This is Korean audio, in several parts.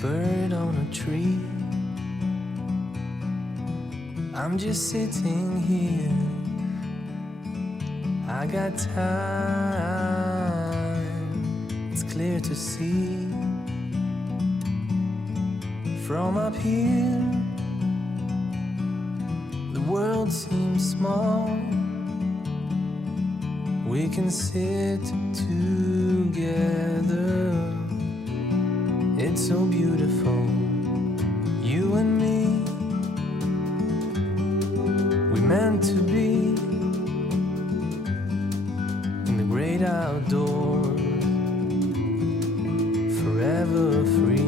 bird on a tree. I'm just sitting here. I got time. It's clear to see. From up here, the world seems small. We can sit together. It's so beautiful, you and me. We meant to be in the great outdoors, forever free.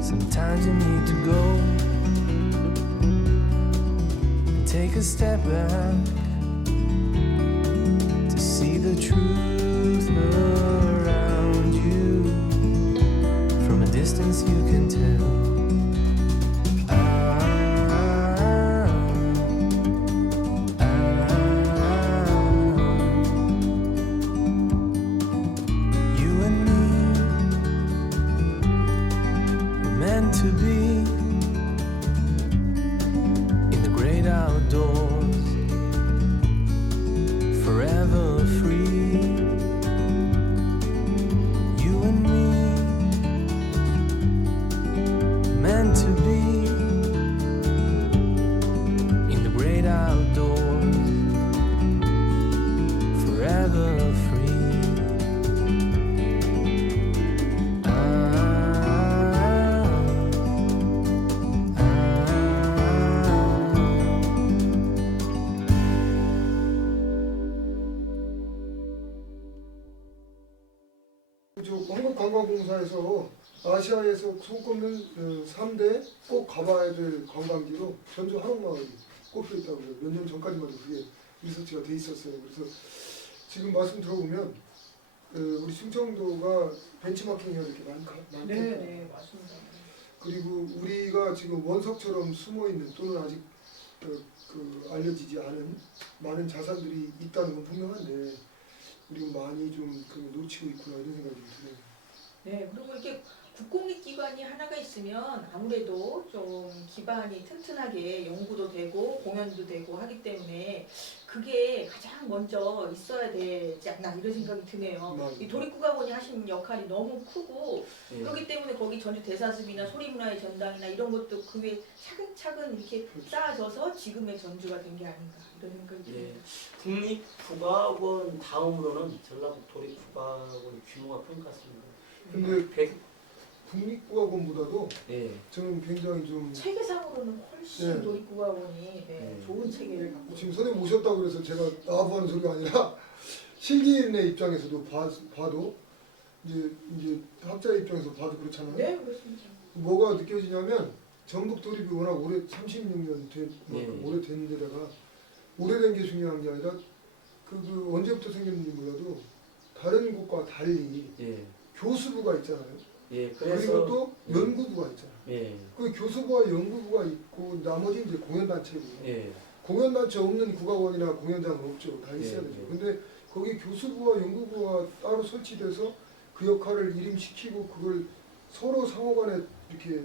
Sometimes you need to go and take a step back to see the truth around you. From a distance you can tell. You and me were meant to be in the great outdoors, forever free. You and me, meant to be in the great outdoors, forever free. 한국관광공사에서 아시아에서 손꼽는 3대 꼭 가봐야 될 관광지로 전주 한옥마을이 꼽혀 있다고 해요. 몇 년 전까지만 해도 그게 리서치가 돼 있었어요. 그래서 지금 말씀 들어보면 우리 충청도가 벤치마킹이 이렇게 많겠고, 네, 맞습니다. 그리고 우리가 지금 원석처럼 숨어있는 또는 아직 알려지지 않은 많은 자산들이 있다는 건 분명한데 우리가 많이 좀 놓치고 있구나 이런 생각이 좀 드네요. 네, 그리고 이렇게 국공립기관이 하나가 있으면 아무래도 좀 기반이 튼튼하게 연구도 되고 공연도 되고 하기 때문에 그게 가장 먼저 있어야 되지 않나 이런 생각이 드네요. 맞아요. 이 도립국악원이 하시는 역할이 너무 크고 예. 그렇기 때문에 거기 전주 대사습이나 소리문화의 전당이나 이런 것도 그 위에 차근차근 이렇게 쌓아져서 지금의 전주가 된 게 아닌가 이런 생각이 예. 듭니다. 국립국악원 다음으로는 전라북 도립국악원 규모가 큰 것 같습니다. 근데 국립국악원보다도 예. 저는 굉장히 좀 체계상으로는 훨씬 네. 도립국악원이 좋은 체계를 갖고 지금 선생님 오셨다고 그래서 제가 나부하는 소리가 아니라 실기인의 입장에서도 봐도 이제 학자의 입장에서 봐도 그렇잖아요. 네, 그렇습니다. 뭐가 느껴지냐면 전북 도립이 워낙 오래 36년 된 오래 된 데다가 오래된 게 중요한 게 아니라 그 언제부터 생겼는지 몰라도 다른 곳과 달리 예. 교수부가 있잖아요. 예. 그리고 그래서 또 연구부가 있잖아요. 예. 그 교수부와 연구부가 있고 나머지 이제 공연단체고요. 예. 공연단체 없는 국악원이나 공연장은 없죠. 다 있어야 예, 되죠. 예. 근데 거기 교수부와 연구부가 따로 설치돼서 그 역할을 일임시키고 그걸 서로 상호간에 이렇게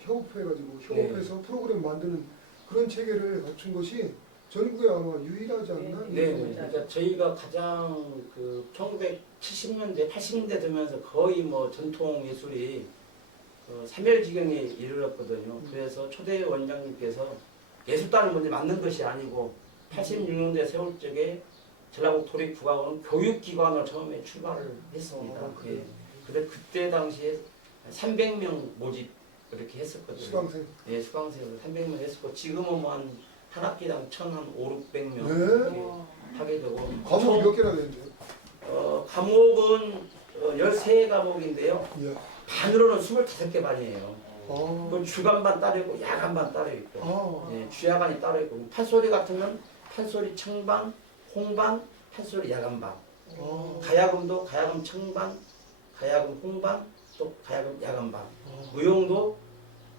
협업해서 프로그램 만드는 그런 체계를 갖춘 것이 전국에 아마 유일하지 않나? 네. 그러니까 저희가 가장 그 1970년대, 80년대 되면서 거의 뭐 전통 예술이 사멸지경에 이르렀거든요. 그래서 초대 원장님께서 예술단을 먼저 만든 것이 아니고 86년대 세월 적에 전라북 도립국악원은 교육기관으로 처음에 출발을 했습니다. 예. 근데 그때 당시에 300명 모집 이렇게 했었거든요. 수강생. 예, 수강생을 300명 했었고 지금은 뭐 한 학기당 1,500명 네. 하게 되고 과목이 몇 개나 되는데요? 과목은 13과목인데요. 예. 반으로는 25개 반이에요. 아. 그럼 주간반 따로 있고 야간반 따로 있고 아. 예, 주야간이 따로 있고 판소리 같으면 판소리 청반, 홍반, 판소리 야간반 가야금도 가야금 청반, 가야금 홍반, 또 가야금 야간반. 아. 무용도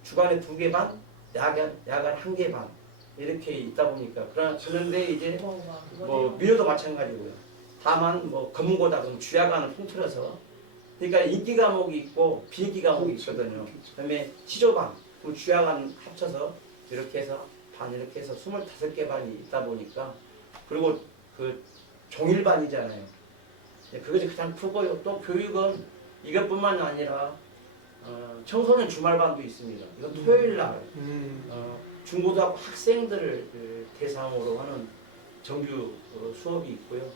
주간에 2개 반, 야간 1개 반. 이렇게 있다 보니까 그런데 이제 뭐 민요도 마찬가지고요. 다만 뭐 검은고다금 주야간을 통틀어서 그러니까 인기 과목이 있고 비인기 과목이 있거든요. 그다음에 시조반, 그 주야간 합쳐서 이렇게 해서 반 이렇게 해서 25개 반이 있다 보니까 그리고 그 종일반이잖아요. 그것이 가장 크고요. 또 교육은 이것뿐만이 아니라 청소년 주말반도 있습니다. 이건 토요일 날 중고등학교 학생들을 대상으로 하는 정규 수업이 있고요.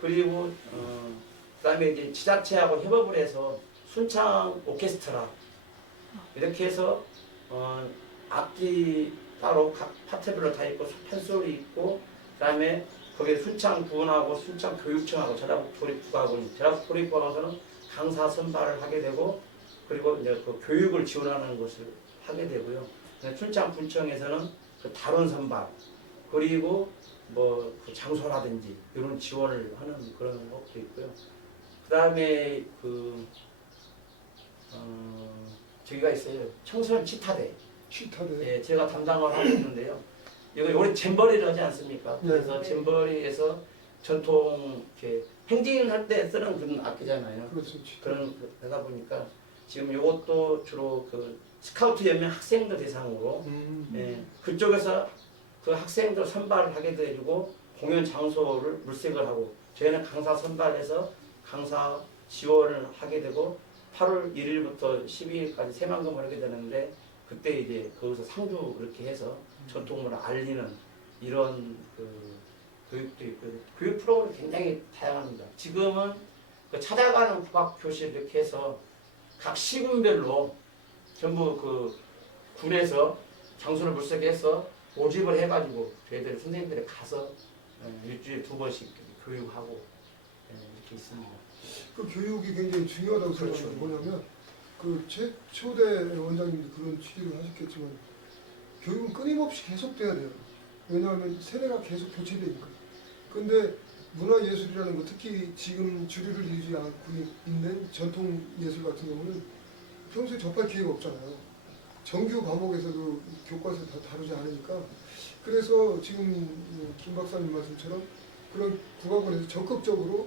그리고 그다음에 이제 지자체하고 협업을 해서 순창 오케스트라 이렇게 해서 악기 따로 각 파트별로 다 있고 판소리 있고 그다음에 거기에 순창 구원하고 순창 교육청하고 전라북 도립국악원, 전라북 도립국악원에서는 강사 선발을 하게 되고 그리고 이제 그 교육을 지원하는 것을 하게 되고요. 순창 군청에서는 그 단원 선발 그리고 뭐 그 장소라든지 이런 지원을 하는 그런 것도 있고요. 그다음에 저기가 있어요. 청소년 치타대. 예, 제가 담당을 하고 있는데요. 이거 올해 잼버리를 하지 않습니까? 그래서 잼버리에서 전통 이렇게 행진을 할 때 쓰는 그런 악기잖아요. 그렇죠. 그런 그러다 보니까 지금 이것도 주로 그 스카우트 연맹 학생들 대상으로 예, 그쪽에서 그 학생들 선발을 하게 되고 공연 장소를 물색을 하고 저희는 강사 선발해서 강사 지원을 하게 되고 8월 1일부터 12일까지 새만금을 하게 되는데 그때 이제 거기서 상주 이렇게 해서 전통문을 알리는 이런 그 교육도 있고요. 교육 프로그램이 굉장히 다양합니다. 지금은 그 찾아가는 국악교실 이렇게 해서 각 시군별로 전부 그 군에서 장소를 물색해서 모집을 해가지고 저희들 선생님들이 가서 일주일에 2번씩 교육하고 이렇게 있습니다. 그 교육이 굉장히 중요하다고 그렇죠. 생각하는 게 뭐냐면 그 초대 원장님도 그런 취지를 하셨겠지만 교육은 끊임없이 계속돼야 돼요. 왜냐하면 세대가 계속 교체되니까. 근데 문화예술이라는 거 특히 지금 주류를 이루지 않고 있는 전통예술 같은 경우는 평소에 접할 기회가 없잖아요. 정규 과목에서도 교과서 다 다루지 않으니까 그래서 지금 김 박사님 말씀처럼 그런 국악원에서 적극적으로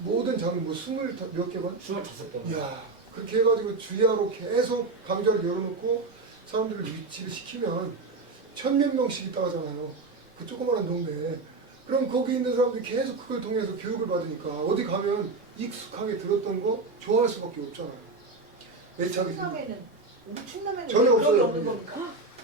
모든 장르 뭐 20몇 개 반? 25개. 이야 그렇게 해가지고 주야로 계속 강좌를 열어놓고 사람들을 유치를 시키면 1000몇 명씩 있다 하잖아요. 그 조그마한 동네에. 그럼 거기 있는 사람들이 계속 그걸 통해서 교육을 받으니까 어디 가면 익숙하게 들었던 거 좋아할 수밖에 없잖아요. 애착이 우리 충남에는 전혀 그런 게 없어요. 없는 겁니까?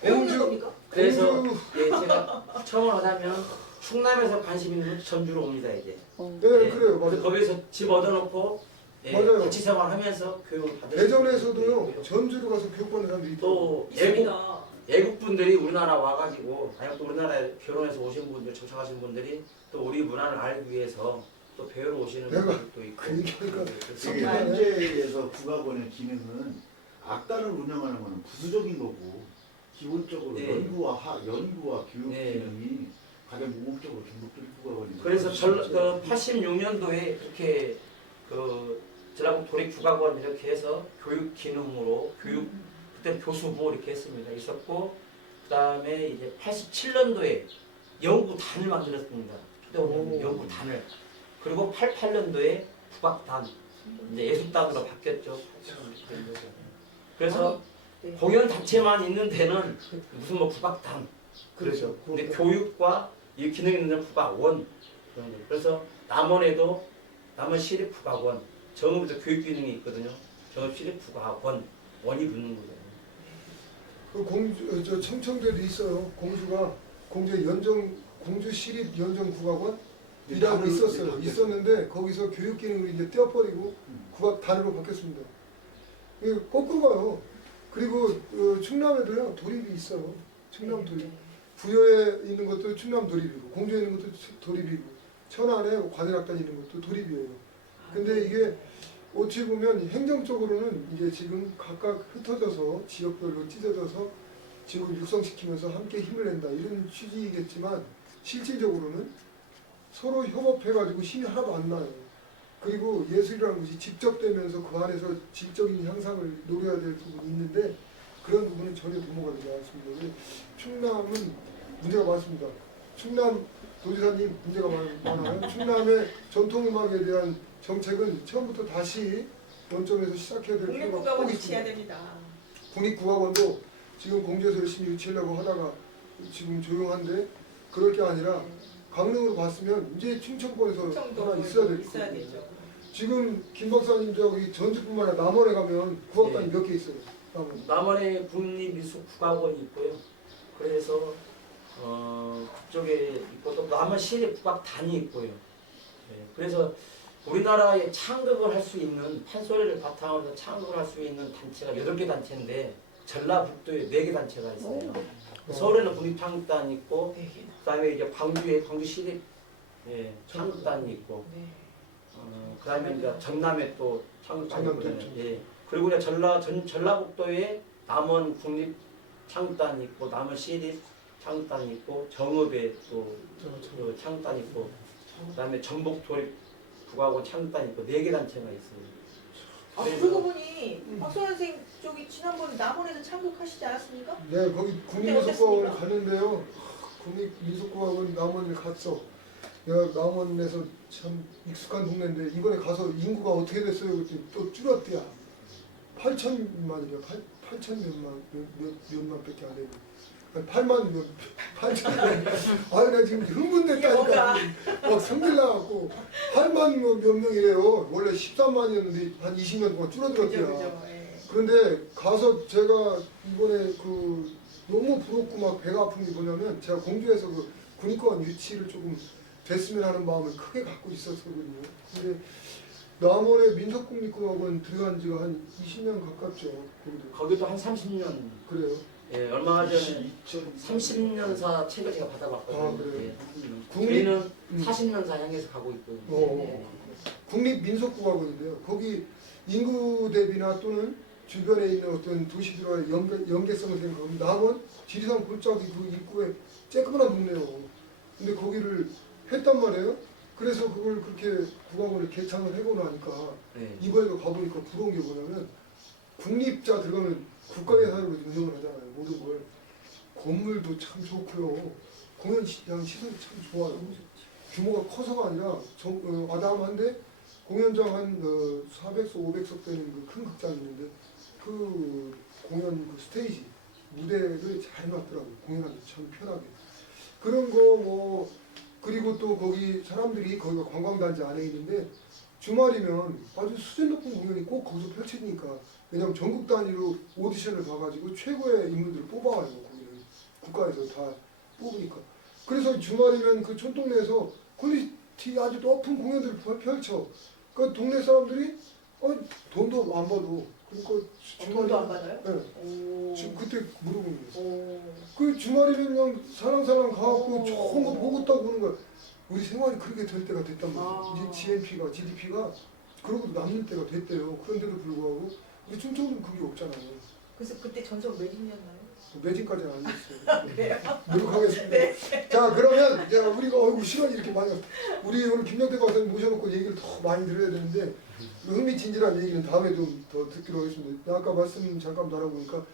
공주- 없는 겁니까? 그래서 공주- 예, 제가 추첨을 하자면 충남에서 관심 있는 분 전주로 옵니다 이제. 네 예, 그래요. 그래서 맞아요. 거기서 집 얻어놓고 예, 맞아요. 같이 생활하면서 교육을 받을 대전에서도요. 수 있고요. 전주로 가서 교육받는 사람들이 있고 또 있습니다. 외국 분들이 우리나라 와가지고 아니면 또 우리나라에 결혼해서 오신 분들, 정착하신 분들이 또 우리 문화를 알기 위해서 또 배우러 오시는 내가 분들도 있고. 그 얘기하니까 네, 이게 그렇습니다. 현재에서 국악원의 기능은 악단을 운영하는 것은 부수적인 거고 기본적으로 네. 연구와 교육 네. 기능이 가장 궁극적으로 전북도립 국악원이 그래서 그 86년도에 이렇게 그 전라북 도립국악원 이렇게 해서 교육 기능으로 교육 그때 교수부 이렇게 했습니다. 있었고 그 다음에 이제 87년도에 연구단을 만들었습니다. 오. 연구단을 그리고 88년도에 국악단 이제 예술단으로 바뀌었죠. 그래서 네. 공연 단체만 있는 데는 무슨 뭐 국악단 그렇죠. 근데 교육과 이 기능 있는 국악원 그런 거. 그래서 남원에도 남원 시립 국악원 정읍에도 교육 기능이 있거든요. 정읍 시립 국악원 원이 붙는 거예요. 그 저 청청대도 있어요. 공주 시립 연정국악원 이라고 있었어요. 있었는데 거기서 교육 기능을 이제 떼어버리고 국악단으로 바뀌었습니다. 이게 거꾸로 가요. 그리고 충남에도요 도립이 있어요. 충남 도립. 부여에 있는 것도 충남 도립이고 공주에 있는 것도 도립이고 천안에 관현악단이 있는 것도 도립이에요. 근데 이게 어찌 보면 행정적으로는 이제 지금 각각 흩어져서 지역별로 찢어져서 지역을 육성시키면서 함께 힘을 낸다 이런 취지이겠지만 실질적으로는 서로 협업해가지고 힘이 하나도 안 나요. 그리고 예술이라는 것이 직접되면서 그 안에서 질적인 향상을 노려야 될 부분이 있는데 그런 부분은 전혀 도모가 되지 않습니다. 그래서 충남은 문제가 많습니다. 충남 도지사님 문제가 많아요. 충남의 전통음악에 대한 정책은 처음부터 다시 원점에서 시작해야 될 필요가 꼭 국립국악원 유치해야 있습니다. 됩니다. 국립국악원도 지금 공주에서 열심히 유치하려고 하다가 지금 조용한데 그럴 게 아니라 강릉으로 봤으면 이제 충청권에서 하나 있어야 될 있어야 거예요. 되죠. 지금 김 박사님 저기 전주뿐만 아니라 남원에 가면 국악관이 네. 몇 개 있어요. 남원. 남원에 국립미술국악원이 있고요. 그래서 그쪽에 있고 또 남원시립 국악단이 있고요. 네, 그래서 우리나라에 창극을 할 수 있는 판소리를 바탕으로 창극을 할 수 있는 단체가 8개 단체인데 전라북도에 4개 단체가 있어요. 서울에는 국립창극단이 있고 네. 그다음에 이제 광주에 광주시립 창극단이 있고 네. 그다음에 이제 전남에 또 창극단이 전남도 있거든요. 있죠. 예. 그리고 이제 전라북도에 남원 국립 창극단이 있고 남원 시립 창극단이 있고 정읍에 또 그 창극단이 있고 그다음에 전북 도립 국악원 창극단이 있고 4개 단체가 있어요. 아 그래서- 그러고 보니 박소연 선생 저기 지난번 남원에서 참석하시지 않았습니까? 네, 거기 그때 국립민속국악원 어땠습니까? 가는데요. 국립민속국악원 남원을 갔어. 내가 남원에서 참 익숙한 동네인데 이번에 가서 인구가 어떻게 됐어요? 그랬더니 또 줄었대야. 8천만이래요. 8천 몇만 밖에 안 되고. 8만 몇, 8천 아유 내가 지금 이게 흥분됐다니까. 뭐가? 막 성질 나갖고 8만 몇 명이래요. 원래 13만이었는데 한 20년 동안 그죠 줄어들었대요. 그죠. 예. 그런데 가서 제가 이번에 그 너무 부럽고 막 배가 아픈 게 뭐냐면 제가 공주에서 그 군의권 유치를 조금 됐으면 하는 마음을 크게 갖고 있었거든요. 근데 남원의 민속국립국악원 들어간 지가 한 20년 가깝죠. 거기도 한 30년 그래요. 예, 얼마 전에 30년사 책을 제가 받아봤거든요. 아, 그래요? 예, 30년. 국립- 저희는 음. 40년사 향해서 가고 있고요. 어. 국립민속국악원인데요. 거기 인구 대비나 또는 주변에 있는 어떤 도시들과의 연계성을 생각하면 남원 지리산 골짜기 그 입구에 쬐끄만한 동네요. 근데 거기를 했단 말이에요. 그래서 그걸 그렇게 국악원을 개창을 해고 나니까 네. 이번에도 가보니까 부러운 게 뭐냐면 국립자 들어가면 국가예산으로 운영을 하잖아요. 모든 걸. 건물도 참 좋고요. 공연 시설이 참 좋아요. 규모가 커서가 아니라 아담한데 공연장 한 400석, 500석 되는 그 큰 극장이 있는데 그 공연 그 스테이지 무대를 잘 놨더라고요. 공연하기 참 편하게. 그런 거 뭐 그리고 또 거기 사람들이 거기가 관광단지 안에 있는데 주말이면 아주 수준 높은 공연이 꼭 거기서 펼쳐지니까 왜냐면 전국 단위로 오디션을 봐가지고 최고의 인물들을 뽑아와요. 거기는 국가에서 다 뽑으니까. 그래서 주말이면 그 촌동네에서 퀄리티 아주 높은 공연들을 펼쳐. 그 동네 사람들이 돈도 안 받고 그러니까 돈도 안 받아요? 네. 오. 지금 그때 물어보는 거예요. 오. 그 주말이면 그냥 사랑사랑 가갖고 오. 좋은 거 보고 있다고 보는 거야. 우리 생활이 그렇게 될 때가 됐단 말이야. 아. 이제 GNP가, GDP가 그러고도 남는 때가 됐대요. 그런데도 불구하고 우리 충청도는 그게 없잖아요. 그래서 그때 전설 몇 인이었나요? 매진까지는 아니었어요. 그래요? 노력하겠습니다. 네. 자 그러면 이제 우리가 시간이 이렇게 많이 우리 오늘 김영태 박사님 모셔놓고 얘기를 더 많이 들어야 되는데 흥미진진한 얘기는 다음에 좀 더 듣기로 하겠습니다. 아까 말씀 잠깐 나눠보니까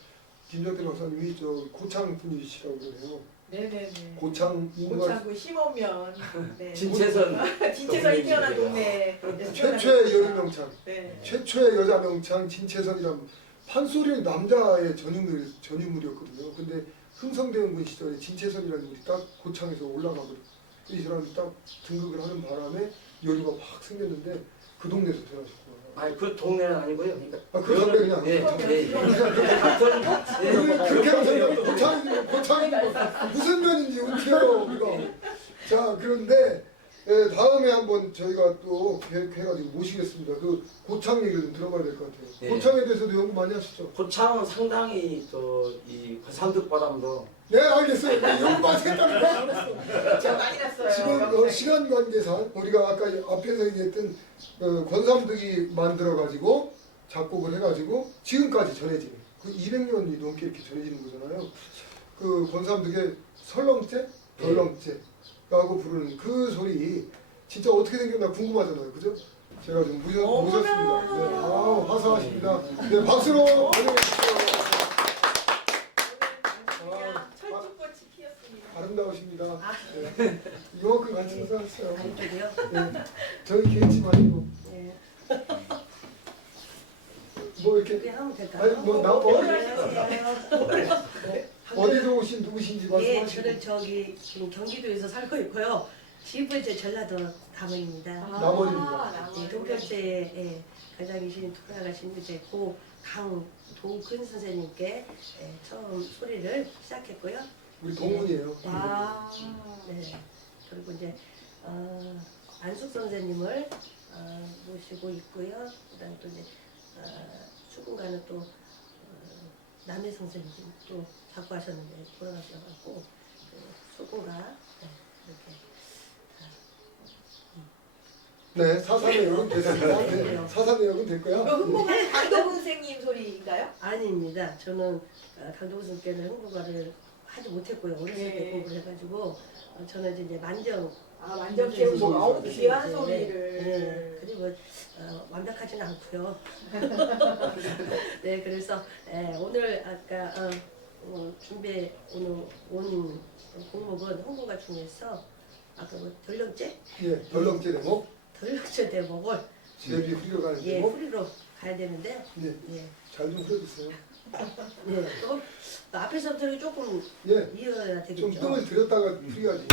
김영태 박사님이 저 고창 분이시라고 그러네요. 네네네. 고창 인구가 고창구 심오면. 네. 진채선 진채선이 태어난 동네. 최초의 여류 명창, 네. 최초의 여자 명창 진채선이라는 판소리는 남자의 전유물이었거든요. 근데 흥성대원군 시절에 진채선이라는 분이 딱 고창에서 올라가거든요. 이 사람이 딱 등극을 하는 바람에 여류가 확 생겼는데 그 동네에서 태어나셨구나. 아니 그 동네는 아니고요. 그러니까 그 동네 그냥 예, 네. 예. 같은 우리 그렇게 하면 고창이 무슨 면인지 어떻게 알아 우리가. 자 그런데 다음에 한번 저희가 또 계획해가지고 모시겠습니다. 그 고창 얘기를 좀 들어봐야 될 것 같아요. 네. 고창에 대해서도 연구 많이 하시죠? 고창은 상당히 또이 거산득 바람도 네 알겠어요. 연구 많이 했다는 거 알았어. 저 많이 났어요. 지금 시간 관계상 우리가 아까 앞에서 얘기했던 권삼득이 만들어가지고 작곡을 해가지고 지금까지 전해지는 그 200년이 넘게 이렇게 전해지는 거잖아요. 그 권삼득의 설렁째, 덜렁째 라고 부르는 그 소리 진짜 어떻게 생겼나 궁금하잖아요. 그죠? 제가 좀 모셨습니다. 네, 아우, 화사하십니다. 네, 박수로 환영해주세요. 그냥 철쭉꽃이 피었습니다. 아름다우십니다. 네. 이만큼 같이 살았어요. 안쪽이요? 네. 저희 개인지만이고 네. 뭐 그게 이렇게 하면 될까요? 아니 뭐나 안녕하세요. 어디서 오신 누구신지 예, 말씀하시고. 저는 저기 지금 경기도에서 살고 있고요. 집은 제 전라도 담원입니다. 남원입니다. 예, 동편제에 과장이신 돌아가신 이제 고 강동근 선생님께 처음 소리를 시작했고요. 우리 동문이에요. 와. 네. 그리고 이제 안숙 선생님을 모시고 있고요. 그다음 또 이제 수군가는 또 남해 선생님 또 자꾸 하셨는데 돌아가셔갖고 수군가 이렇게 네, 사사내역은 됐습니다. 네, 사사내역은 됐고요. 그럼 흥보가 강덕훈 선생님 소리인가요? 아닙니다. 저는 강동훈 선생님께는 흥분가를 하지 못했고요. 어렸을 때 네. 공부를 해가지고 저는 이제 만정 아 완전 개운보가 어우 귀한 네, 소리를. 네. 그리고 완벽하지는 않고요. 네, 그래서 오늘 아까 준비해 온 공목은 홍보가 중에서 아까 뭐 덜렁째? 예, 덜렁째 대목, 덜렁째 대목을 제비 후리러 가는 예, 대목. 후리로 가야 되는데 네, 예, 잘 좀 후려주세요. 네, 또 앞에서부터 조금 예, 이어야 좀 되겠죠. 뜸을 들였다가 후려야지.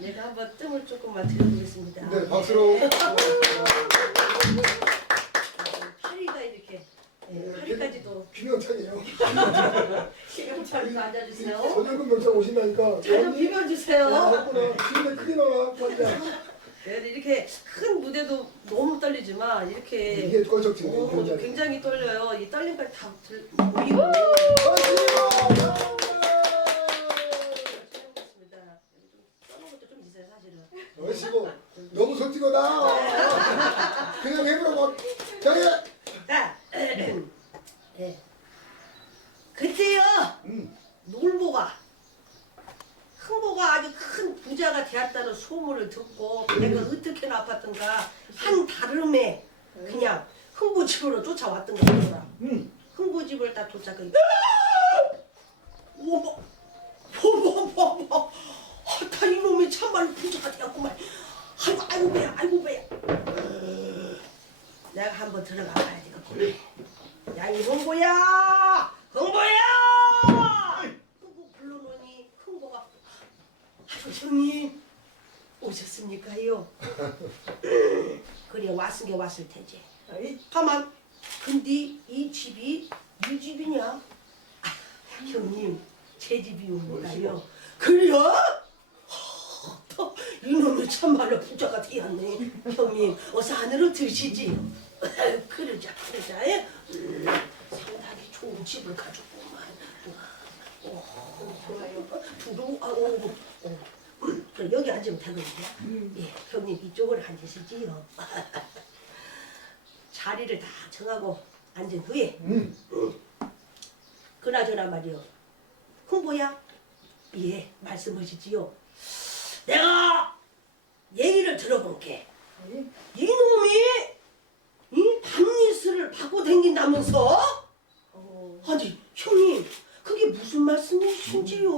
내가 한번 뜸을 조금만 들여보겠습니다. 네, 박수로. 파리가 이렇게 네, 파리까지도 균형 차이에요. 기름차리도 앉아주세요. 저녁은 명찰 오신다니까. 잘 좀 비벼주세요. 알았구나. 지금은 크게 나와. 맞냐? 네, 이렇게 큰 무대도 너무 떨리지만 이렇게 이게 껄쩍지. 굉장히 떨려요. 이 떨림까지 다 보이고. 써놓은 것도 좀 있어요, 사실은. 멋있고 너무 솔직하다. 그냥 해보라고. 저기. 자, 네. 그때요. 놀보가 흥보가 아주 큰 부자가 되었다는 소문을 듣고 내가 어떻게 아팠던가 한 다름에 그냥 흥보집으로 쫓아왔던 거더라. 흥보집을 딱 도착해. 어머, 다 이놈이 참말로 부자가 되었구만. 아이고 배야, 아이고 배야. 내가 한번 들어가 봐야 되겠구만. 야, 이 흥보야, 흥보야. 흥보 불러놓으니 흥보가 아유 형님 오셨습니까요? 그래 왔은 게 왔을 테지. 가만. 근데 이 집이 이 집이냐? 아, 형님 제 집이옵니다요. 그래요? 이놈이 참말로 부자가 되었네. 형님 어서 안으로 드시지요. 그러자. 상당히 좋은 집을 가졌구만. 좋아요. 두루 그럼 여기 앉으면 되거든요. 예, 형님 이쪽으로 앉으시지요. 자리를 다 정하고 앉은 후에 그나저나 말이요. 흥보야? 예, 말씀하시지요. 내가 얘기를 들어볼게. 이놈이 이 밤니스를 받고 댕긴다면서? 아니 형님 그게 무슨 말씀이신지요?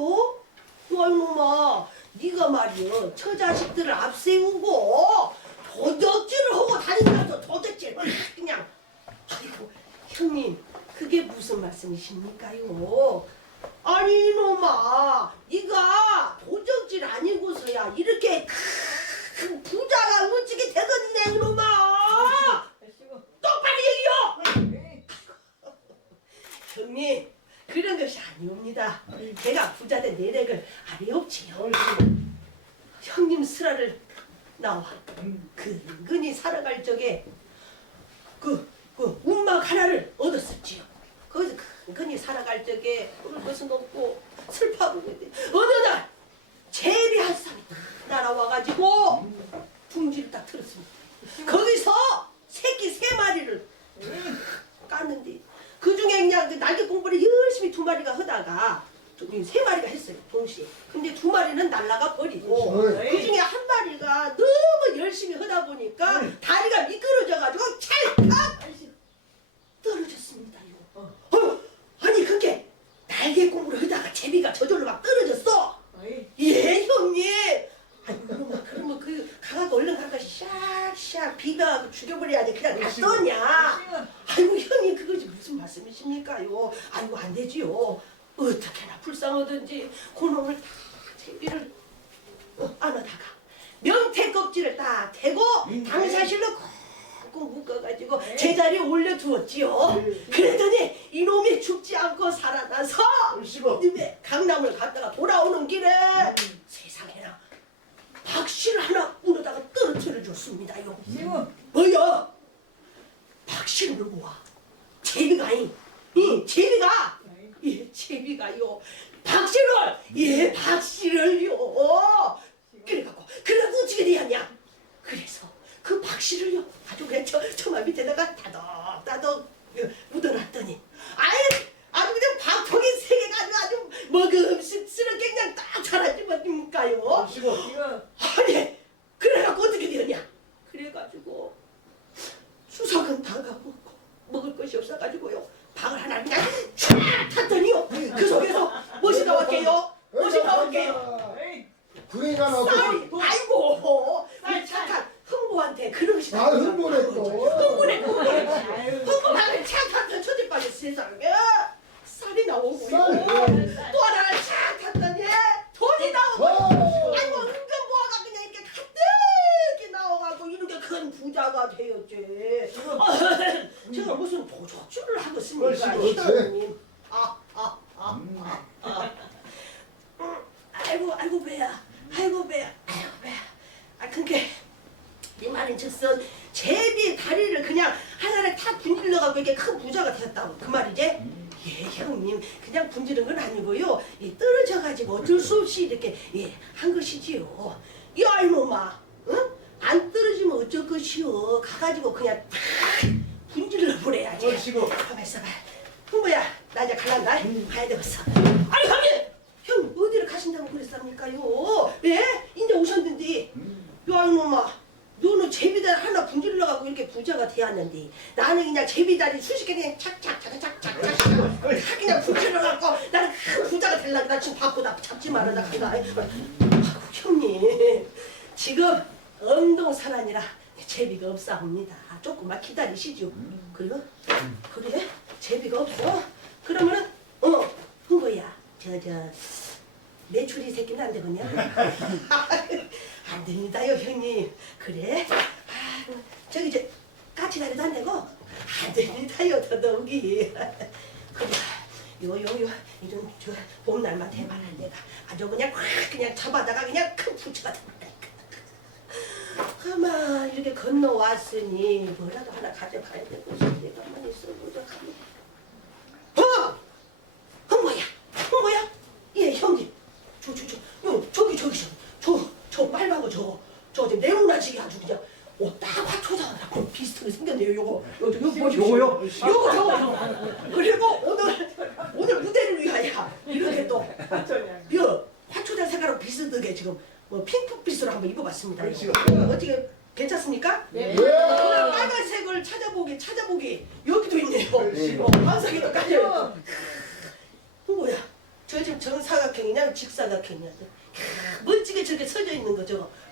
와 이놈아 네가 말이여 처자식들을 앞세우고 도적질을 하고 다니면서 도적질 그냥. 아이고 형님 그게 무슨 말씀이십니까요? 아니 이놈아 네가 도적질 아니고서야 이렇게 큰 부자가 어찌게 되겠냐 이놈아. 똑바로 얘기요. 형님 그런 것이 아니옵니다. 제가 부자된 내력을 아니옵지요. 형님 슬하를 나와 근근히 살아갈 적에 그 운막 하나를 얻었었지요. 거기서 근근히 살아갈 적에 오늘 것은 없고 슬퍼하고 있는데 어느 날 제비 한 쌍이 딱 날아와가지고 둥지를 딱 틀었습니다. 거기서 새끼 3마리를 깠는데 그 중에 그냥 날개 공부를 열심히 2마리가 하다가 세 마리가 했어요 동시에. 근데 두 마리는 날라가 버리고 어이. 그 중에 한 마리가 너무 열심히 하다 보니까 다리가 미끄러져가지고 찰칵 떨어졌습니다. 아니 그게 날개 공부를 하다가 제비가 저절로 막 떨어졌어. 예 형님. 아니 그러면 그 가가고 얼른 가가 샥샥 비벼 죽여버려야지 그냥 놔뒀냐. 아이고 형님 그것이 무슨 말씀이십니까요. 아이고 안 되지요. 어떻게나 불쌍하든지 그놈을 다 제비를 안아다가 명태 껍질을 딱 대고 당사실로 꾹꾹 묶어가지고 제자리에 올려두었지요. 그랬더니 이놈이 죽지 않고 살아나서 이제 강남을 갔다가 돌아오는 길에 세상에나 박씨를 하나 물어다가 떨어뜨려 줬습니다요. 뭐야? 박씨를 물고 와. 제비가이. 이 제비가. 예, 제비가요. 박씨를. 박씨를요. 그래갖고 어떻게 되었냐? 그래서 그 박씨를요 아주 그냥 처마 밑에다가 따덕따덕 묻어놨더니 아주 그냥 박통이 세 개가 아주 먹음직스럽게 그냥 딱 자라지 못입니까요? 아니 그래갖고 어떻게 되었냐? 그래가지고 수석은 다 가고 먹을 것이 없어가지고요 박을 하나 그냥 촥 탔더니요 그 속에서 무엇이 나왔게요? 무엇이 나왔게요? 구레가 나고. 쌀이 아이고 쌀 착한 흥부한테 그런 것이 아 흥분해 또. 흥분해 흥분하면 착한 처지빠져 세상에 쌀이 나오고요 쌀. 또 하나를 착 탔더니 돈이 나오고 아이고 은근보화가 그냥 이렇게 가득히 나와가지고 이렇게 큰 부자가 되었지. 제가 무슨 도적질을 하겠습니까 형님. 아이고 배야. 그게 네 말인 즉슨 제비 다리를 그냥 하나를 탁 분질러가고 이렇게 큰 부자가 되었다고 그 말이지? 예 형님 그냥 분지른 건 아니고요 떨어져가지고 어쩔 수 없이 이렇게 한 것이지요. 야 이놈아 응? 안 떨어지면 어쩔 것이요. 가가지고 그냥 탁 분질러 버려야지. 가만 있어봐. 흥부야 나 이제 갈란다. 가야 되겠어. 아니 형님! 형 어디를 가신다고 그랬습니까요? 예? 이제 오셨는데 야 이놈아 너는 제비다리 하나 분질러가고 이렇게 부자가 되었는데 나는 그냥 제비다리 수십 개 그냥 착착착착착착 그냥 분질러갖고 나는 큰 부자가 되려고 나 지금 바쁘다 잡지 말아라 간다. 아이고 형님 지금 엄동산하니라 제비가 없사옵니다. 조금만 기다리시죠. 그래요? 그래? 제비가 없어? 그러면은 흥거야 저 매출이 새끼는 안 되겠냐? 안 됩니다요 형님. 그래? 저기 까치다리도 안 되고 안 됩니다요 더더욱이. 그래 이런 봄날만 대봐라 내가 아주 그냥 확 그냥 잡아다가 그냥 큰 부처가 된다니까. 가만 이렇게 건너왔으니 뭐라도 하나 가져가야 되고 내가 가만히 있어보자. 흥모야? 예 형님. 저 빨간 거 저 네모나지게 아주 그냥 딱 화초자하고 비슷하게 생겼네요. 요거 요거요? 요거 그리고 오늘 무대를 위하여 이렇게 또 화초자 색깔하고 비슷하게 지금 뭐 핑크빛으로 한번 입어봤습니다. 어떻게 괜찮습니까? 네. 오늘 빨간색을 찾아보기 여기도 있네요. 반석에도 깔려요. 뭐야? 저 지금 정사각형이냐 직사각형이냐 멋지게 저렇게 서져 있는 거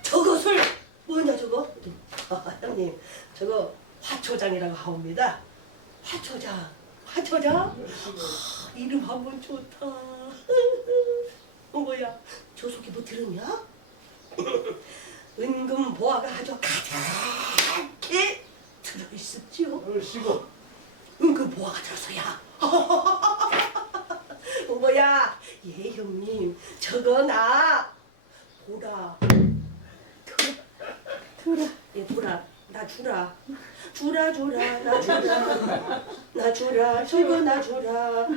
저것을 뭐냐 저거? 형님 저거 화초장이라고 하옵니다. 화초장 이름 한번 좋다. 뭐야 저 속에 뭐 들었냐? 은금보화가 아주 가득히 들어있었지요. 은금보화가 들었어야. 뭐야 예 형님 저거 나 보라 예 보라 나 주라 저거 나 주라.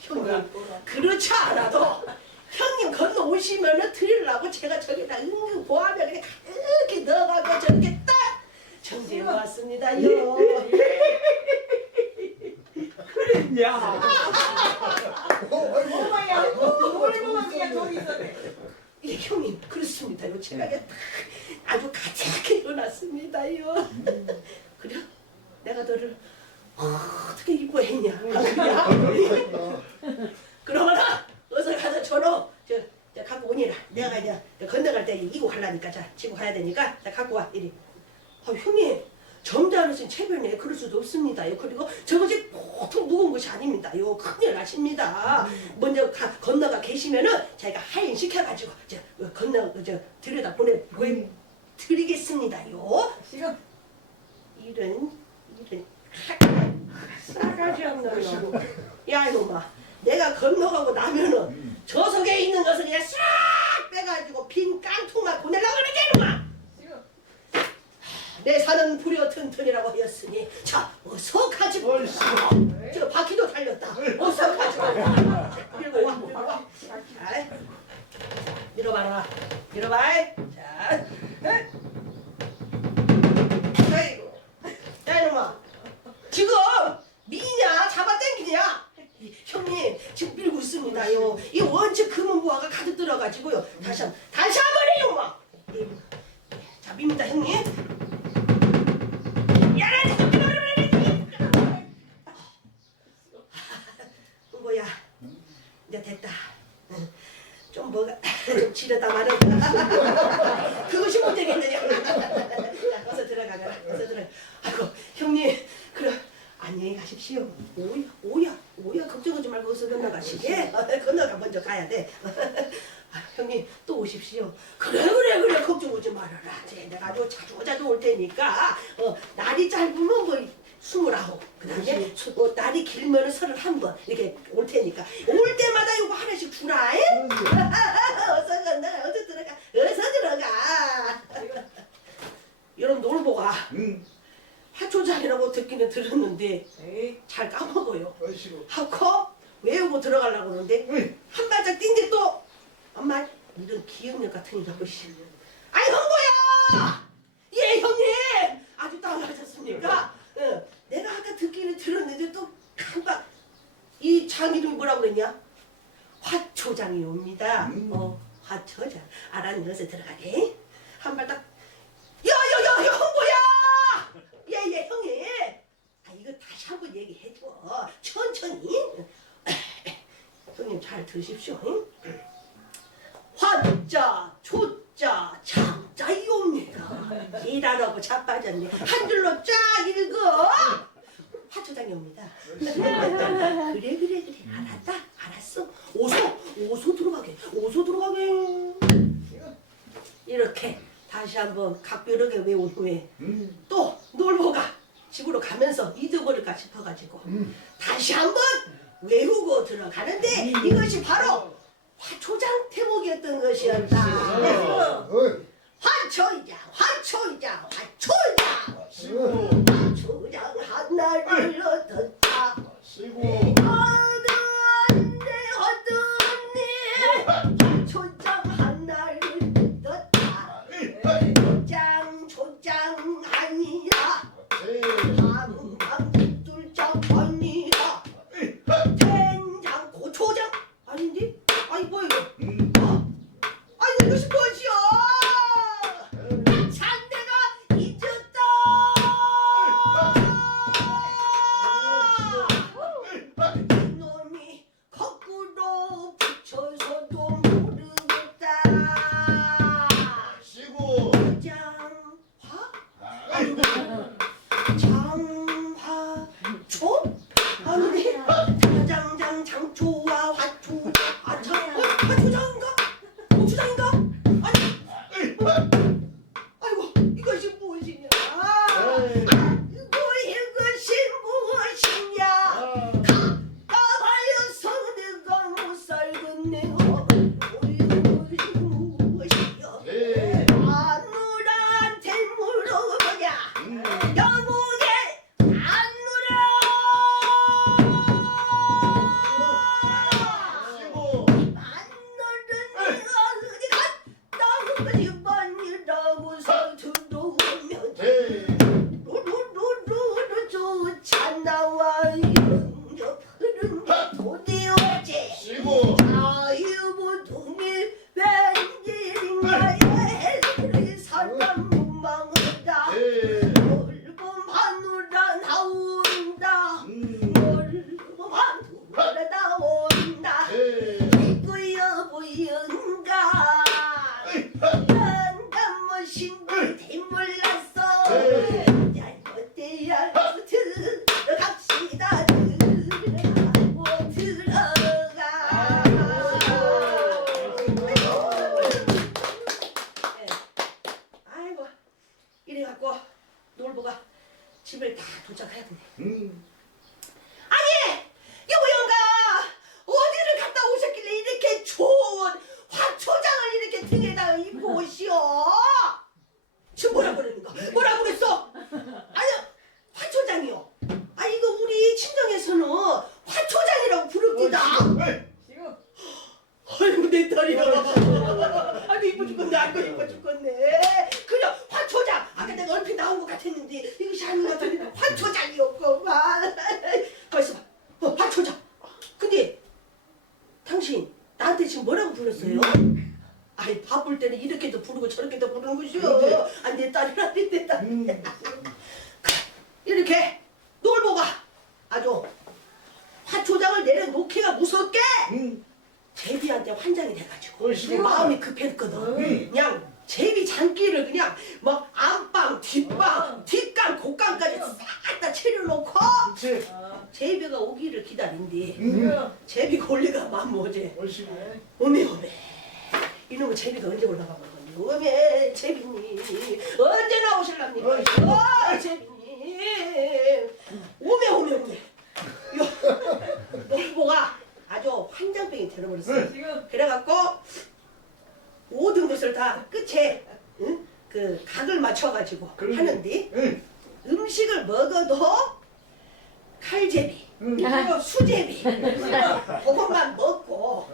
형님 그렇지 않아도 형님 건너오시면은 드리려고 제가 저기다 은근 보하면 그냥 이렇게 넣어가고 저렇게 딱 정지해 왔습니다요. 그랬냐? 아이고. 무침하게 딱 아주 가득히 일어났습니다요. 그래 내가 너를 어떻게 이뻐했냐? 그러거나 어서 가서 저로 저 갖고 오니라. 내가 이제 건너갈 때 이고 가려니까 자 지고 가야 되니까 자 갖고 와 이리. 형님 점잖으신 체면에 그럴 수도 없습니다요. 그리고 저것이 보통 무거운 것이 아닙니다요. 큰일 나십니다. 먼저 건너가 계시면은 자기가 하인 시켜가지고 저 들여다 보내 드리겠습니다요. 싫어. 이런 싸가지 없는 놈. 야 이놈아, 내가 건너가고 나면은 저 속에 있는 것을 그냥 싹 빼가지고 빈 깡통만 보내려고 그러지 이놈아. 싫어. 내 산은 불여 튼튼이라고 하였으니 자 어서 가지고 저 바퀴도 달렸다. 어서 가지고 밀고 와. 아이, 밀어봐라. 밀어봐. 자, 아이고, 야 이놈아, 지금 미냐 잡아당기냐? 형님 지금 밀고 있습니다요. 이 원체 금은 부하가 가득 들어가지고요. 다시 한번 이놈아. 자 밉니다 형님. 뭐야 이제 됐다. 좀 뭐가 좀 지르다 말았다. 그것이 문제겠네요. 어서 들어가거라. 어서 들어. 아이고 형님 그럼 안녕히 가십시오. 오야 걱정하지 말고 어서 건너가시게. 건너가 먼저 가야 돼. 형님 또 오십시오. 그래 걱정하지 말아라. 내가 아주 자주 올 테니까 날이 짧으면 뭐 29, 그다음에 날이 길면 31번 이렇게 올 테니까 올 때마다 요거 하나씩 주라. 어서 건너가. 어서 들어가. 이런 놀보가 화초장이라고 듣기는 들었는데 잘 까먹어요. 하고 외우고 들어가려고 그러는데 한 발짝 띵게 또 엄마 이런 기억력 같은 게 자꾸 아이 형보야. 예 형님 아주 따라하셨습니까? 내가 아까 듣기는 들었는데 또 깜빡 이 장 이름이 뭐라고 그랬냐? 화초장이옵니다. 화초장. 알았니? 어서 들어가게. 한 발 딱. 야 형보야. 예 형님. 아 이거 다시 한번 얘기해줘. 천천히. 형님 잘 들으십시오. 화자, 조자, 장자이옵니다. 이 단어고 자빠졌네. 한 줄로 쫙 읽어. 화초장이옵니다. 그래. 알았어. 어서 들어가게. 이렇게 다시 한번 각별하게 외운 후에 또 놀보가 집으로 가면서 잊어버릴까 싶어가지고 다시 한번 외우고 들어가는데 이것이 바로 화초장 대목이었던 것이었다. 화초장 하나를 얻었다. 화초장 하나를 얻었다. 초장 아니라 방방둘장 아니라 된장 고초장 아닌데? 아이 뭐야 이거? 아이고 이것이 무엇이야? 참 내가 잊었다. 가야 되네. 응. 여보영가 어디를 갔다 오셨길래 이렇게 좋은 화초장을 이렇게 등에다 입고 오시오? 지금 뭐라 그러는가? 뭐라 그랬어? 아니 화초장이요. 아 이거 우리 친정에서는 화초장이라고 부릅니다. 지금 아이고 내 딸이야. 아이고 이뻐 죽겠네. 아이고 이뻐 죽겠네. 그냥 화초장. 아까 내가 얼핏 나온 것 같았는데 이것이 아닌 것 같은데 화초장이었구만. 가만있어 봐. 화초장. 근데 당신 나한테 지금 뭐라고 불렀어요? 아이 바쁠 때는 이렇게도 부르고 저렇게도 부르는 것이요. 아 내 딸이라 내 딸. 이렇게 놀보가 아주 화초장을 내려놓기가 무섭게 제비한테 환장이 돼가지고 마음이 급했거든. 그냥 제비 장기를 그냥 막 안방 뒷방 뒷강 곡강까지 싹 다 차려놓고 제비가 오기를 기다린디. 제비가 올리가 맘모지. 오메 이놈의 제비가 언제 올라가는 건데. 오메 제비님 언제 나오실랍니까? 제비님 오메 놀보가 아주 환장병이 들어버렸어. 지금 그래갖고 모든 것을 다 끝에 응? 그 각을 맞춰가지고 하는데 음식을 먹어도 칼제비, 수제비 그것만 먹고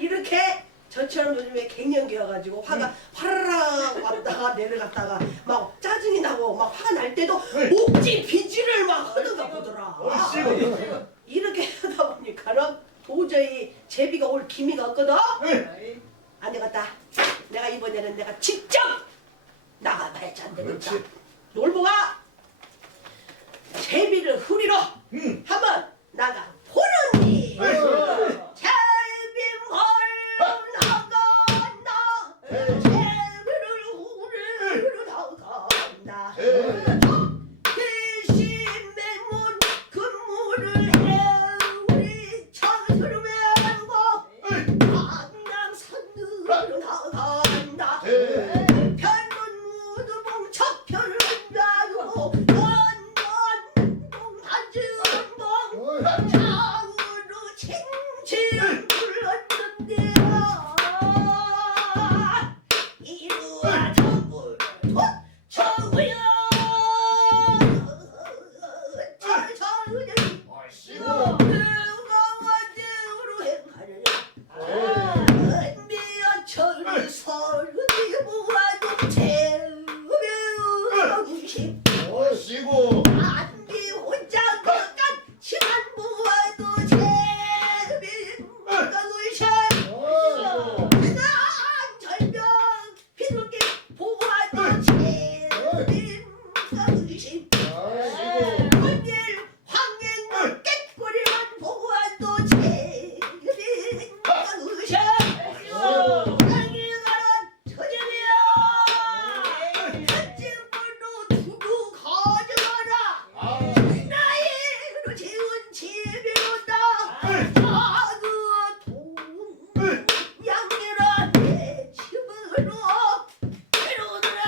이렇게 저처럼 요즘에 갱년기여가지고 화가 화라락 왔다가 내려갔다가 막 짜증이 나고 막 화가 날 때도 목지 비지를 막 하는가 보더라. 이렇게 하다 보니까는 도저히 제비가 올 기미가 없거든. 안 되겠다. 내가 이번에는 내가 직접 나가봐야지 안 되겠다. 놀보가 제비를 후리로 한번 나가 보느니 제비 나간다. 제비를 후리로 나간다. 대신맹문 근무를 해 우리 청스름에 안고 강남산으로 나간다. 편문 무드봉 척편을 가지고 건건봉 한지봉 장으로 칭칭 불렀는데요. 이루와 정부를 도청구요 안비 혼자 거간 시간 모아도 재미가 의심 난 절벽 비둘기 보아도 재미가 의심 건일 황행을 깨꼬리만 보아도 재미가 의심 황행가란 저녁이야 한집으로 두고 가져가라. 나이로 재운 집이로다. 아그 돈 양이라 내 집으로 데려오더라.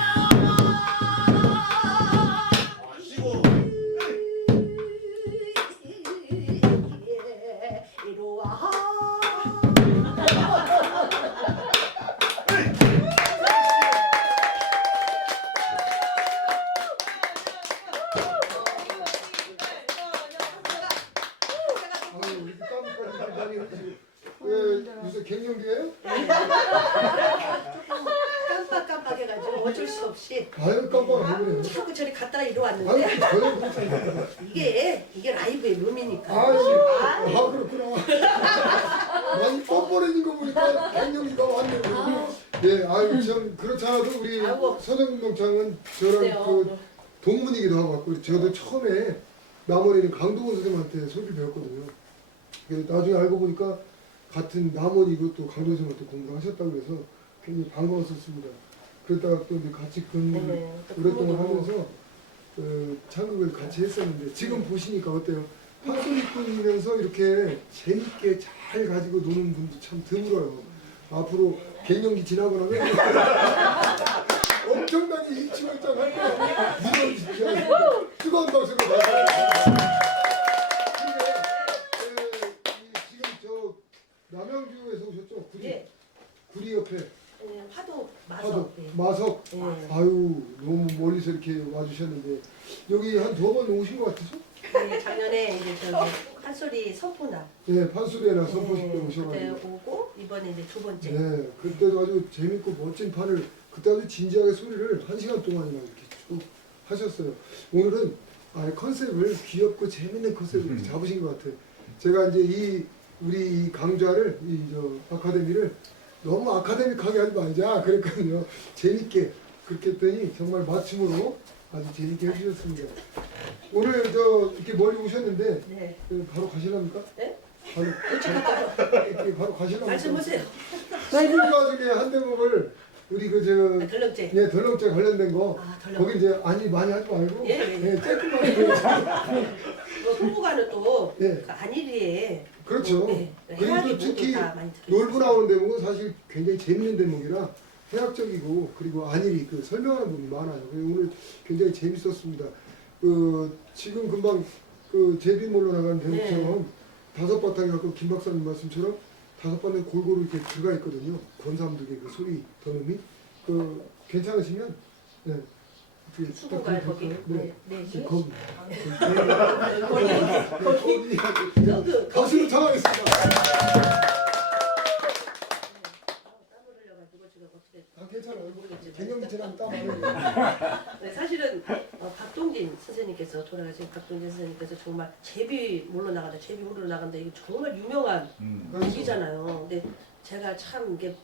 이리와. 아유 이렇게 땀까지 많이 흘리지. 왜 요새 갱년기예요? 깜빡깜빡해가지고 어쩔 수 없이 아유 깜빡 왜 그래요? 자꾸 저리 갔다가 이리 왔는데 아유 전혀 그렇다니까. 이게 라이브의 룸이니까. 아 그렇구나. 많이 뻔뻔해진 거 보니까 갱년기가 왔네요. 네, 아유 참 그렇잖아도 우리 아이고. 서정명창은 저랑 그래요. 그 동문이기도 하고 갖고 저도 처음에 남원에 있는 강동원 선생님한테 소리를 배웠거든요. 그래서 나중에 알고 보니까 같은 남원이고 또 강동원 선생님한테 공부를 하셨다고 해서 굉장히 반가웠었습니다. 그러다가 또 이제 같이 근무를 네, 오랫동안 근무도. 하면서 창극을 같이 했었는데 지금 보시니까 어때요? 판소리 꾸면서 이렇게 재밌게 잘 가지고 노는 분도 참 드물어요. 앞으로 갱년기 지나고 나면 엄청나게 일치월장할 거 믿어주십시오. 뜨거운 박수로 맞아주십시오. 지금 저 남양주에서 오셨죠? 구리. 예. 구리 옆에 화도 화도 마석. 네. 마석. 예. 아유 너무 멀리서 이렇게 와주셨는데 여기 한 2번 오신 것 같으죠? 네, 작년에 이제 저기 한소리 선포나 네, 판수리나 선포식 때 그때 오셔가지고. 오고 이번에 이제 두 번째. 네, 그때도 아주 재밌고 멋진 판을 그때 아주 진지하게 소리를 1시간 동안이나 이렇게 쭉 하셨어요. 오늘은 컨셉을 귀엽고 재밌는 컨셉을 이렇게 잡으신 것 같아요. 제가 이제 우리 이 강좌를 아카데미를 너무 아카데믹하게 하지 말자 그랬거든요. 재밌게 그렇게 했더니 정말 맞춤으로 아주 재밌게 해주셨습니다. 오늘 이렇게 멀리 오셨는데 네. 바로 가시랍니까? 네? 바로 가시랍니까? 말씀하세요. 수분과 중에 한 대목을 우리 덜렁째. 예, 덜렁째 관련된 거 덜렁. 거기 이제 많이 하지 말고 예, 예. 조금만 해요. 홍보가는 또 예. 그 안일이에 그렇죠. 네, 그리고 해학이 특히 다 많이 들어있어요. 놀부 나오는 대목은 사실 굉장히 재밌는 대목이라 해학적이고 그리고 안일이 설명하는 부분이 많아요. 그래서 오늘 굉장히 재밌었습니다. 지금 금방 제비몰로 나가는 대목처럼 5바탕이 갖고 김 박사님 말씀처럼 5바탕 골고루 이렇게 들어가 있거든요. 권삼두개 소리 더듬이 괜찮으시면 네. 어떻게 수고가요 거기. 네. 네. 거기 그 박수로 청하겠습니다. 땀 흘려가지고 지금 어떻게 괜찮아요. 모르겠지만. 갱년기처럼 땀 안 흘려요. 네, 사실은 박동진 선생님께서 돌아가신 박동진 선생님께서 정말 제비몰로 나간다, 제비몰로 나간다 이게 정말 유명한 얘기잖아요. 근데 제가 참 이게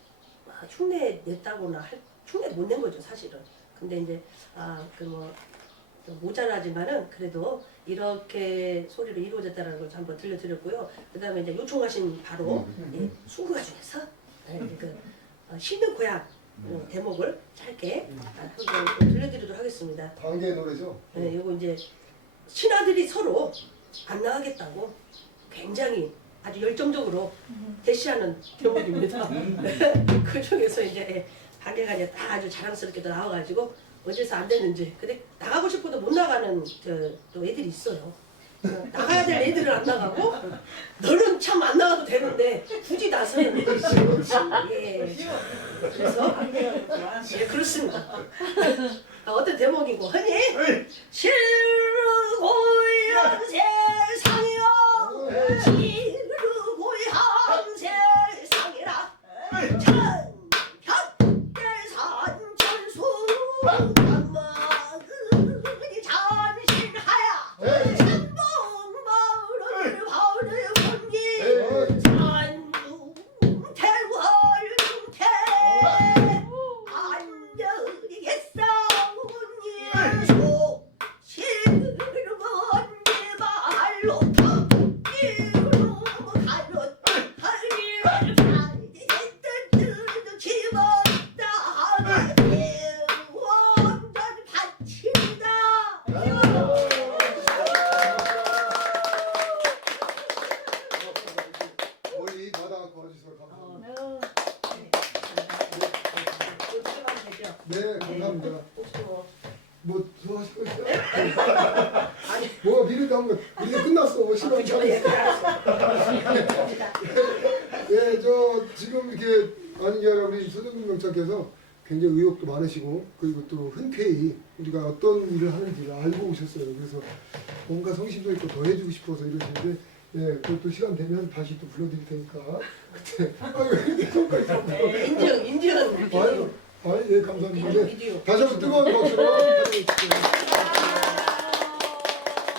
흉내 냈다고나 흉내 못 낸 거죠 사실은. 근데 이제 모자라지만은 그래도 이렇게 소리로 이루어졌다는 걸 한번 들려드렸고요. 그다음에 이제 요청하신 바로 수구가 중에서 쉬는 고향 대목을 짧게 한번 들려드리도록 하겠습니다. 관계 노래죠. 네, 이거 이제 신하들이 서로 안 나가겠다고 굉장히 아주 열정적으로 대시하는 대목입니다. 그 중에서 이제 관계가 이제 다 아주 자랑스럽게도 나와가지고 어째서 안 되는지. 근데 나가고 싶어도 못 나가는 또 애들이 있어요. 나가야 될 애들은 안 나가고 너는 참 안 나가도 되는데 굳이 나서는 애들이 있어요. 예. 그래서 예 그렇습니다. 어떤 대목이고 허니 실고향 세상이여 실고향 세상이라 천편대산 전수 감마그니 잠신하야 천봉마을을 바르 본기 산중태월중태 안녕이겠사오니 소실문니 말로 턱기로 가롯 허리를 반듯 집었다 하면 대원전 바친다. 멀리 받아갖고 와주셔서 감사합니다. 어떻게만 되죠? 네, 감사합니다. 혹시 뭐 더 하실 거 있어요? 아니 뭐 미리 담은 거 이제 끝났어. 시간 참. 예, 지금 이렇게 아는 게 아니라 우리 서정민 경찰께서 굉장히 의욕도 많으시고 그리고 또 흔쾌히 우리가 어떤 일을 하는지를 알고 오셨어요. 그래서 뭔가 성심도 있고 더 해주고 싶어서 이러시는데 예, 그것도 시간 되면 다시 또 불러드릴 테니까 그때 인증 예, 감사합니다. 네, 비디오. 다시 한번 뜨거운 박수로 환영해주세요.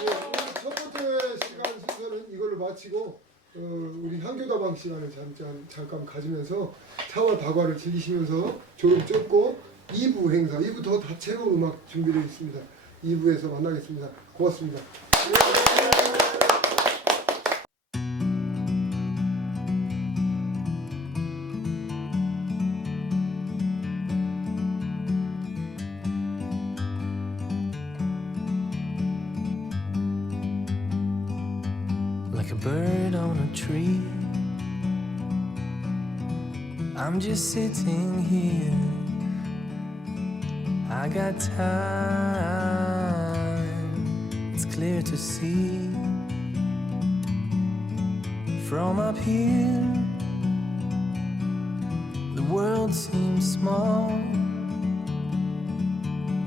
예, 오늘 첫 번째 시간 순서는 이걸로 마치고 우리 향교다방 시간을 잠깐 가지면서 차와 다과를 즐기시면서 졸업 쫓고 2부 행사, 2부 더 다채로운 음악 준비되어 있습니다. 2부에서 만나겠습니다. 고맙습니다. Like a bird on a tree, I'm just sitting here. I got time, it's clear to see. From up here, the world seems small.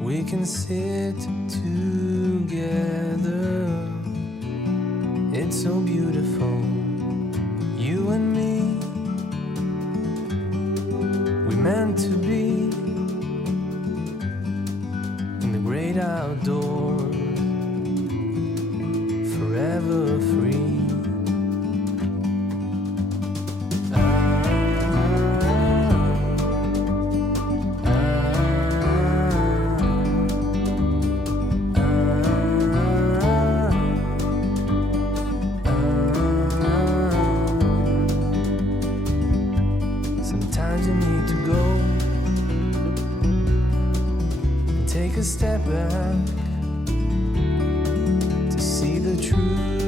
We can sit together. It's so beautiful, you and me. We meant to be in the great outdoors, forever free. Sometimes you need to go and take a step back to see the truth.